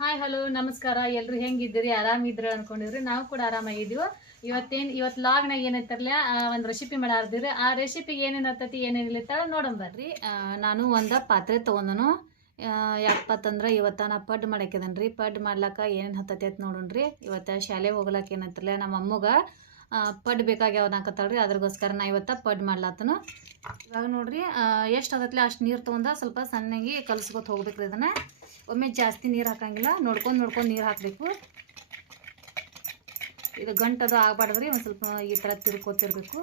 Hi hello ನಮಸ್ಕಾರ. ಎಲ್ರು ಹೆಂಗಿದ್ದೀರಿ? ಆರಾಮಿದ್ರಿ ಅನ್ಕೊಂಡಿದ್ರಿ ನಾವು ಕೂಡ ಆರಾಮಾಗಿದ್ದೀವಿ? ಇವತ್ತೇನು ಇವತ್ತು ಲಾಗ್ನಾಗ ಏನೈತರ್ಲ ಒಂದು ರೆಸಿಪಿ ಮಾಡಾರ್ದಿರಿ ಆ ರೆಸಿಪಿಗೆ ಏನೇನು ಹತ್ತತಿ ಏನೇನಿಲ್ಲ ನೋಡೋಣ ಬರ್ರಿ. ನಾನು ಒಂದು ಪಾತ್ರೆ ತೊಗೊಂಡನು. ಯಾಕಪ್ಪತ್ತಂದ್ರೆ ಇವತ್ತು ನಾ ಪಡ್ ಮಾಡಾಕಿದನ್ರಿ ಪಡ್ ಮಾಡ್ಲಾಕ ಏನೇನು ಹತ್ತತಿ ಅಂತ ನೋಡೋಣ್ರಿ. ಇವತ್ತು ಶಾಲೆ ಹೋಗ್ಲಾಕ ಏನೈತ್ರಲ್ಲ, ನಮ್ಮ ಅಮ್ಮಗ ಪಡ್ ಬೇಕಾಗ್ಯಾವ ನಾಕತ್ತಾಳ್ರಿ ಅದ್ರಗೋಸ್ಕರ ನಾ ಇವತ್ತು ಪಡ್ ಮಾಡ್ಲಾತನು. ಇವಾಗ ನೋಡ್ರಿ ಎಷ್ಟು ಹತ್ತತ್ಲೆ, ಅಷ್ಟು ನೀರು ತೊಗೊಂಡ ಸ್ವಲ್ಪ ಸಣ್ಣಗೆ ಕಲಸ್ಕೊತ ಹೋಗ್ಬೇಕ್ರಿ ಇದನ್ನ. ಒಮ್ಮೆ ಜಾಸ್ತಿ ನೀರು ಹಾಕಂಗಿಲ್ಲ. ನೋಡ್ಕೊಂಡು ನೋಡ್ಕೊಂಡು ನೀರು ಹಾಕಬೇಕು. ಇದು ಗಂಟದು ಆಗಬಾರ್ದ್ರಿ, ಒಂದು ಸ್ವಲ್ಪ ಈ ಥರ ತಿರ್ಕೋತಿರ್ಬೇಕು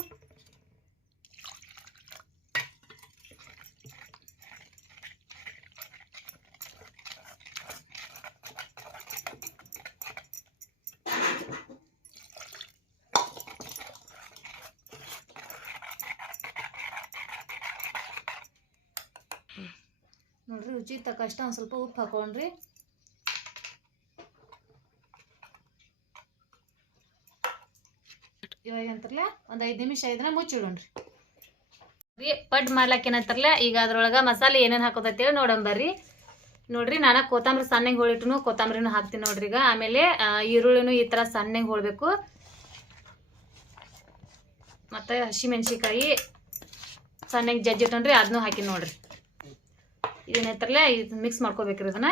ನೋಡ್ರಿ ರುಚಿ ತಕ್ಕಷ್ಟು ಒಂದು ಸ್ವಲ್ಪ ಉಪ್ಪು ಹಾಕೊಂಡ್ರಿ. ಇವಾಗ ಅಂತಾರಲ್ಲ ಒಂದು ಐದು ನಿಮಿಷ ಇದನ್ನ ಮುಚ್ಚಿಡೋಣ್ರಿ. ರೀ ಪಡ್ ಮಾಡ್ಲಾಕ ಏನಂತಾರಲ್ಲ, ಈಗ ಅದ್ರೊಳಗೆ ಮಸಾಲೆ ಏನೇನು ಹಾಕೋದತ್ತೇಳಿ ನೋಡೋಣ ಬರ್ರಿ. ನೋಡ್ರಿ, ನಾನು ಕೊತ್ತಂಬರಿ ಸಣ್ಣಗೆ ಹೋಳಿಟ್ಟು ಕೊತ್ತಂಬರಿನೂ ಹಾಕ್ತೀನಿ ನೋಡ್ರಿ ಈಗ. ಆಮೇಲೆ ಈರುಳ್ಳಿನು ಈ ಥರ ಸಣ್ಣಗೆ ಹೋಳ್ಬೇಕು. ಮತ್ತು ಹಸಿಮೆಣ್ಸಿನ್ಕಾಯಿ ಸಣ್ಣಗೆ ಜಜ್ಜಿಟ್ಟನ್ರಿ ಅದನ್ನೂ ಹಾಕಿ ನೋಡ್ರಿ. ಇದನ್ನೈತ್ರಲ್ಲ ಇದು ಮಿಕ್ಸ್ ಮಾಡ್ಕೋಬೇಕ್ರಿ ಇದನ್ನ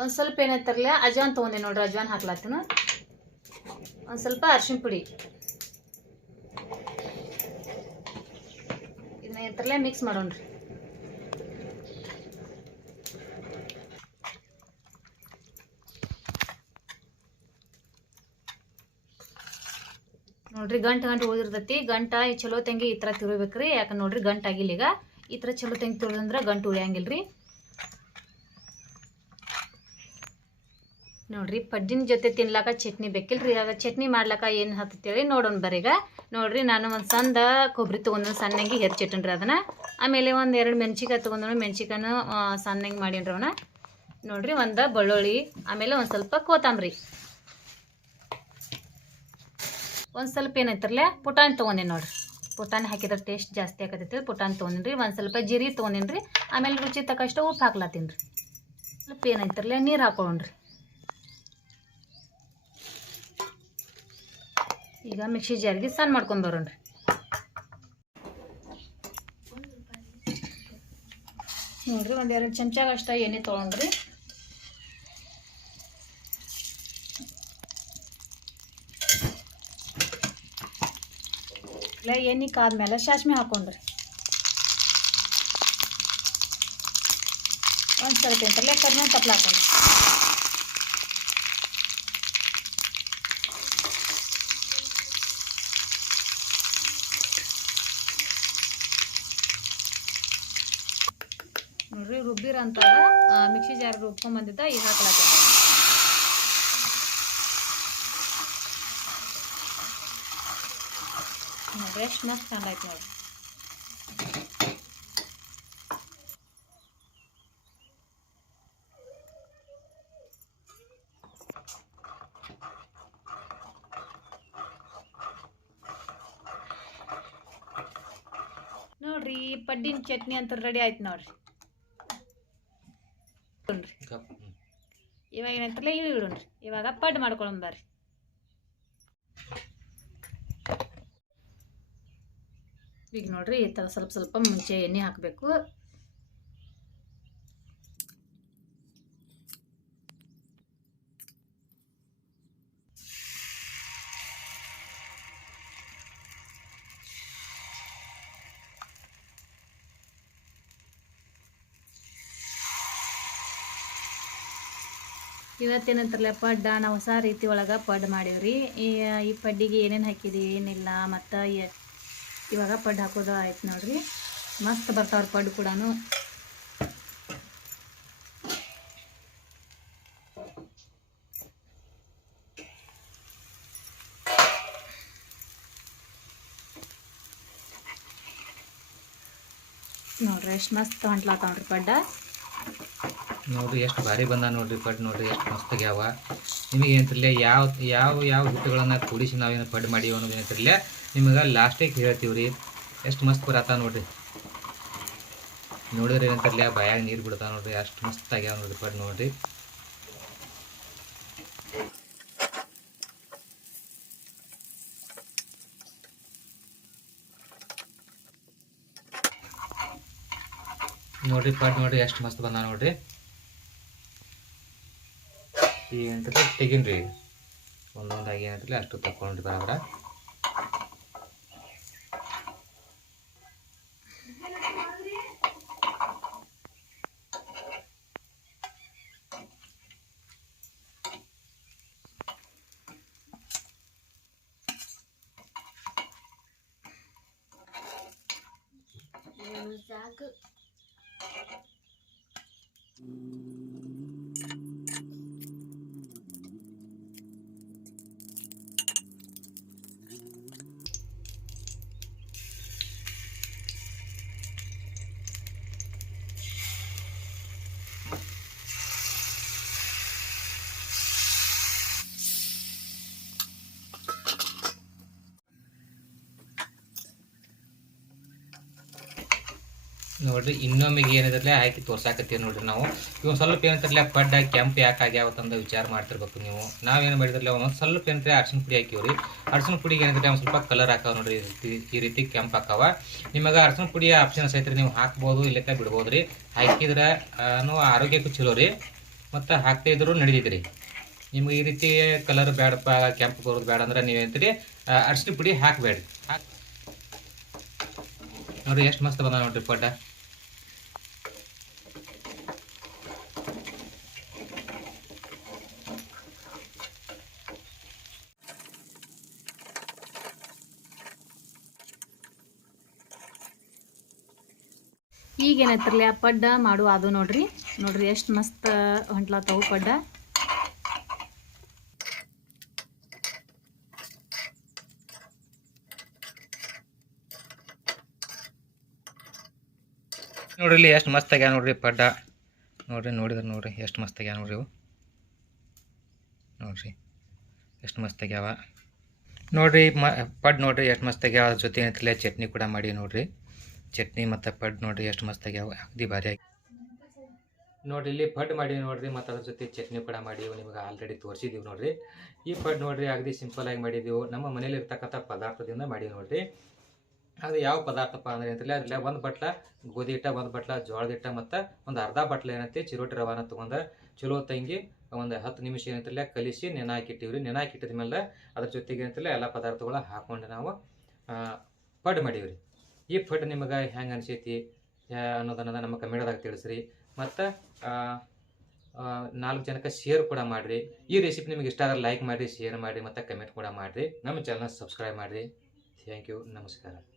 ಒಂದು ಸ್ವಲ್ಪ ಏನೈತಾರಲ್ಲ ಅಜವಾನ್ ತೊಗೊಂಡೆ ನೋಡ್ರಿ, ಅಜವಾನ್ ಹಾಕ್ಲಾತೀನಿ. ಒಂದು ಸ್ವಲ್ಪ ಅರ್ಶಿಣ ಪುಡಿ. ಇದನ್ನ ಏನೈತ್ರಲ್ಲ ಮಿಕ್ಸ್ ಮಾಡೋಣ್ರಿ. ನೋಡ್ರಿ ಗಂಟು ಗಂಟು ಉಳಿದಿರ್ತೈತಿ ಗಂಟ ಈ ಚಲೋ ತಂಗಿ ಈ ಥರ ತಿರುಬೇಕ್ರಿ ಯಾಕಂದ್ರೆ ನೋಡ್ರಿ ಗಂಟು ಆಗಿಲ್ಲ ಈಗ. ಈ ಥರ ಚಲೋ ತಂಗಿ ತುಳಿದಂದ್ರೆ ಗಂಟು ಉಳಿಯಂಗಿಲ್ರಿ. ನೋಡ್ರಿ ಪಡ್ಡಿನ ಜೊತೆ ತಿನ್ಲಾಕ ಚಟ್ನಿ ಬೇಕಿಲ್ರಿ. ಆಗ ಚಟ್ನಿ ಮಾಡ್ಲಾಕ ಏನು ಹತ್ತೇಳಿ ನೋಡೋಣ ಬರೀಗ ನೋಡ್ರಿ ನಾನು ಒಂದು ಸಂದ ಕೊಬ್ಬರಿ ತೊಗೊಂಡು ಸಣ್ಣಂಗಿ ಹೆರ್ಚಿಟ್ಟನ್ರಿ ಅದನ್ನ. ಆಮೇಲೆ ಒಂದು ಎರಡು ಮೆಣ್ಸಿಕಾಯಿ ತೊಗೊಂಡು ಮೆಣ್ಸಿಕಾಯ್ನು ಸಣ್ಣಂಗೆ ಮಾಡೀನ್ರಿ ಅವನ. ನೋಡ್ರಿ ಒಂದು ಬೆಳ್ಳುಳ್ಳಿ, ಆಮೇಲೆ ಒಂದು ಸ್ವಲ್ಪ ಕೊತ್ತಂಬರಿ. ಒಂದು ಸ್ವಲ್ಪ ಏನೈತ್ರಲ್ಲ ಪುಟಾಣಿ ತೊಗೊಂಡೆ ನೋಡ್ರಿ. ಪುಟಾಣಿ ಹಾಕಿದ್ರೆ ಟೇಸ್ಟ್ ಜಾಸ್ತಿ ಆಗತೈತಿ ಪುಟಾಣಿ ತೊಗೊಂಡಿನಿ ಒಂದು ಸ್ವಲ್ಪ ಜೀರಿ ತೊಗೊಂಡಿನಿ ಆಮೇಲೆ ರುಚಿ ತಕ್ಕಷ್ಟು ಉಪ್ಪು ಹಾಕ್ಲತ್ತೀನಿ ರೀ ಸ್ವಲ್ಪ ಏನೈತಿರಲೆ? ನೀರು ಹಾಕೊಂಡ್ರಿ ಈಗ ಮಿಕ್ಸಿ ಜಾರಿಗೆ ಸಣ್ಣ ಮಾಡ್ಕೊಂಡು ಬರೋಣ್ರಿ. ನೋಡ್ರಿ ಒಂದು ಎರಡು ಚಮಚಾಗಷ್ಟ ಎಣ್ಣೆ ತೊಗೊಂಡ್ರಿ. ಇಲ್ಲ, ಎಣ್ಣೆ ಕಾದ್ಮೇಲೆ ಸಾಸ್ಮೆ ಹಾಕೊಂಡ್ರಿ. ಒಂದು ಸ್ವಲ್ಪ ಎಂತಲ್ಲೇ ಕಡಿಮೆ ತಪ್ಪಲ ಹಾಕೊಂಡ್ರಿ. ನೋಡ್ರಿ ರುಬ್ಬಿರ ಅಂತಾಗ ಮಿಕ್ಸಿ ಜಾರ್ ರುಬ್ಕೊಂಬಂದಿದ್ದ, ಈಗ ಹಾಕ್ಲಾಕ ನೋಡ್ರಿ ಎಷ್ಟು ಮಸ್ತ್ ಚಂದ ಆಯ್ತು ನೋಡ್ರಿ ನೋಡ್ರಿ ಪಡ್ಡಿನ ಚಟ್ನಿ ಅಂತ ರೆಡಿ ಆಯ್ತು ನೋಡ್ರಿ. ಇವಾಗ ಏನಂತಾರಲ್ಲ ಇಳಿ ಇಡೋಣ್ರಿ ಇವಾಗ ಪಡ್ ಮಾಡ್ಕೊಳ್ಳೋಣ ಬರ್ರಿ ಈಗ ನೋಡ್ರಿ ಈ ಥರ ಸ್ವಲ್ಪ ಸ್ವಲ್ಪ ಮುಂಚೆ ಎಣ್ಣೆ ಹಾಕಬೇಕು. ಇವತ್ತೇನಂತಾರಲ್ಲಪ್ಪ ಪಡ್ಡ ನಾವು ಹೊಸ ರೀತಿ ಒಳಗೆ ಪಡ್ ಈ ಈ ಪಡ್ಡಿಗೆ ಏನೇನು ಹಾಕಿದ್ದೀವಿ ಏನಿಲ್ಲ, ಮತ್ತು ಇವಾಗ ಪಡ್ ಹಾಕೋದು ಆಯ್ತು ನೋಡ್ರಿ. ಮಸ್ತ್ ಬರ್ತಾವ್ರಿ ಪಡ್ ಕೂಡ ನೋಡ್ರಿ ಎಷ್ಟು ಮಸ್ತ್ ಹೊಂಟ್ಲಾತಾವ್ರಿ ಪಡ್ಡ ನೋಡ್ರಿ ಎಷ್ಟು ಭಾರಿ ಬಂದ ನೋಡ್ರಿ ಪಡ್ ನೋಡ್ರಿ, ಎಷ್ಟು ಮಸ್ತ್ ಆಗ್ಯಾವ. ನಿಮಗೆ ಏನಂತಿರ್ಲ ಯಾವ ಯಾವ ಯಾವ ಗುಟ್ಟುಗಳನ್ನು ಕೂಡಿಸಿ ನಾವೇನು ಪಡ್ ಮಾಡಿ ಅನ್ನೋದು ಏನಂತಿರ್ಲ ನಿಮಗೆ ಲಾಸ್ಟಿಗೆ ಹೇಳ್ತೀವಿ ರೀ. ಎಷ್ಟು ಮಸ್ತ್ ಬರತ್ತ ನೋಡ್ರಿ. ನೋಡಿದ್ರೆ ಏನಂತಿರಲಿಲ್ಲ ಬಾಯಾಗ ನೀರು ಬಿಡ್ತಾವೆ ನೋಡ್ರಿ. ಅಷ್ಟು ಮಸ್ತ್ ಆಗ್ಯಾವ ನೋಡಿರಿ ಪಡ್ ನೋಡ್ರಿ. ನೋಡ್ರಿ ಪಡ್ ನೋಡಿರಿ, ಎಷ್ಟು ಮಸ್ತ್ ಬಂದ ನೋಡ್ರಿ. ಈಗ ಎಂತ ತೆಗೀನ್ರಿ ಒಂದೊಂದಾಗಿ ಏನಂತಲ್ಲ ಅಷ್ಟು ತಕೊಂಡ್ರಿ ಬರೋದ್ರ ನೋಡ್ರಿ, ಇನ್ನೊಮ್ಮೆಗೆ ಏನಿದ್ರಲ್ಲೇ ಹಾಕಿ ತೋರ್ಸಾಕತ್ತೀವಿ ನೋಡ್ರಿ ನಾವು. ಇವ್ ಸ್ವಲ್ಪ ಏನಂತಾರಲ್ಲ, ಪಡ್ಡ, ಕೆಂಪು ಯಾಕೆ ಆಗ್ಯಾವತ್ತಂದ ವಿಚಾರ ಮಾಡ್ತಿರ್ಬೇಕು ನೀವು. ನಾವೇನು ಮಾಡಿದ್ರಲ್ಲ ಒಂದು ಸ್ವಲ್ಪ ಏನಂತಾರೆ ಅರ್ಶಿನ ಪುಡಿ ಹಾಕಿವ್ರಿ. ಅರ್ಶಿನ ಪುಡಿಗೆ ಏನಂದ್ರೆ ಒಂದು ಸ್ವಲ್ಪ ಕಲರ್ ಹಾಕಾವ ನೋಡ್ರಿ, ಈ ರೀತಿ ಕೆಂಪು ಹಾಕಾವ. ನಿಮಗೆ ಅರ್ಶಿನ ಪುಡಿ ಆಪ್ಷನ್ ಐತ್ರಿ ನೀವು ಹಾಕ್ಬೋದು ಇಲ್ಲಕ್ಕ ಬಿಡ್ಬೋದ್ರಿ. ಹಾಕಿದ್ರೆ ಆರೋಗ್ಯಕ್ಕು ಆರೋಗ್ಯಕ್ಕೂ ಚಲೋ ರೀ. ಮತ್ತು ಹಾಕ್ತಾ ಇದ್ರು ನಡೀತೈತ್ರಿ. ನಿಮ್ಗೆ ಈ ರೀತಿ ಕಲರ್ ಬೇಡಪ್ಪ ಕೆಂಪು ಬರೋದು ಬೇಡ ಅಂದ್ರೆ ನೀವೇಂತೀರಿ ಅರ್ಶಿನ ಪುಡಿ ಹಾಕಬೇಡ್ರಿ. ಹಾಕಿ. ನೋಡ್ರಿ, ಎಷ್ಟು ಮಸ್ತ್ ಬಂದ ನೋಡ್ರಿ ಪಡ್ಡ. ಈಗ ಆ ಪಡ್ಡ ಮಾಡು, ಅದು ನೋಡ್ರಿ. ನೋಡ್ರಿ ಎಷ್ಟು ಮಸ್ತ್ ಹೊಂಟ್ಲತ್ತವು ಪಡ್ಡ. ನೋಡ್ರಿ ಎಷ್ಟು ಮಸ್ತ್ ಆಗ್ಯಾವ ನೋಡ್ರಿ ಪಡ್ಡ. ನೋಡ್ರಿ, ನೋಡಿದ್ರೆ ನೋಡ್ರಿ ಎಷ್ಟು ಮಸ್ತ್ ಆಗ್ಯಾ ನೋಡ್ರಿ ಇವು. ನೋಡ್ರಿ, ಎಷ್ಟು ಮಸ್ತ್ ಆಗ್ಯಾವ. ನೋಡ್ರಿ, ಮ ಪಡ್ ನೋಡ್ರಿ ಎಷ್ಟು ಮಸ್ತ್ ಆಗ್ಯಾವ. ಅದ್ರ ಜೊತೆ ಏನಂತಲೇ ಚಟ್ನಿ ಕೂಡ ಮಾಡಿ ನೋಡ್ರಿ. ಚಟ್ನಿ ಮತ್ತು ಪಡ್ ನೋಡಿರಿ ಎಷ್ಟು ಮಸ್ತ್ ಆಗ್ಯಾವ ಅಗದಿ ಭಾರಿ ಆಗಿ. ನೋಡ್ರಿ ಇಲ್ಲಿ ಪಡ್ ಮಾಡಿ ನೋಡಿರಿ, ಮತ್ತು ಅದ್ರ ಜೊತೆ ಚಟ್ನಿ ಕೂಡ ಮಾಡಿ ನಿಮಗೆ ಆಲ್ರೆಡಿ ತೋರಿಸಿದ್ದೀವಿ ನೋಡಿರಿ. ಈ ಪಡ್ ನೋಡಿರಿ, ಅಗದಿ ಸಿಂಪಲ್ ಆಗಿ ಮಾಡಿದೀವಿ. ನಮ್ಮ ಮನೇಲಿ ಇರ್ತಕ್ಕಂಥ ಪದಾರ್ಥದಿಂದ ಮಾಡಿ ನೋಡಿರಿ. ಅದು ಯಾವ ಪದಾರ್ಥಪ್ಪ ಅಂದ್ರೆ ಅಂತಲ್ಲ ಅದರಲ್ಲಿ ಒಂದು ಬಟ್ಲ, ಗೋಧಿ ಹಿಟ್ಟ ಒಂದು ಬಟ್ಲ, ಜೋಳದ ಹಿಟ್ಟ ಮತ್ತು ಒಂದು ಅರ್ಧ ಬಟ್ಲ ಏನಂತೆ, ಚಿರೋಟಿ ರವಾನ ತೊಗೊಂಡು ಚಲೋ ತಂಗಿ ಒಂದು ಹತ್ತು ನಿಮಿಷ ಏನಂತಲ್ಲ, ಕಲಿಸಿ ನೆನೆ ಹಾಕಿಟ್ಟಿವ್ರಿ. ನೆನೆ ಹಾಕಿಟ್ಟಿದ ಮೇಲೆ ಅದ್ರ ಜೊತೆಗೆ ಏನಂತಿಲ್ಲ, ಎಲ್ಲ ಪದಾರ್ಥಗಳ ಹಾಕೊಂಡು ನಾವು ಪಡ್ ಮಾಡೀವ್ರಿ. ಈ ಫೋಟೋ ನಿಮಗೆ ಹೆಂಗೆ ಅನಿಸೈತಿ, ಯಾ- ಅನ್ನೋದನ್ನ ನಮ್ಮ ಕಮೆಂಟ್ದಾಗ ತಿಳಿಸ್ರಿ. ಮತ್ತು ನಾಲ್ಕು ಜನಕ್ಕೆ ಶೇರ್ ಕೂಡ ಮಾಡಿರಿ. ಈ ರೆಸಿಪಿ ನಿಮಗೆ ಇಷ್ಟ ಆದರೆ ಲೈಕ್ ಮಾಡಿರಿ ಶೇರ್ ಮಾಡಿರಿ, ಮತ್ತು ಕಮೆಂಟ್ ಕೂಡ ಮಾಡಿರಿ. ನಮ್ಮ ಚಾನಲ್ ಸಬ್ಸ್ಕ್ರೈಬ್ ಮಾಡಿರಿ. ಥ್ಯಾಂಕ್ ಯು ನಮಸ್ಕಾರ.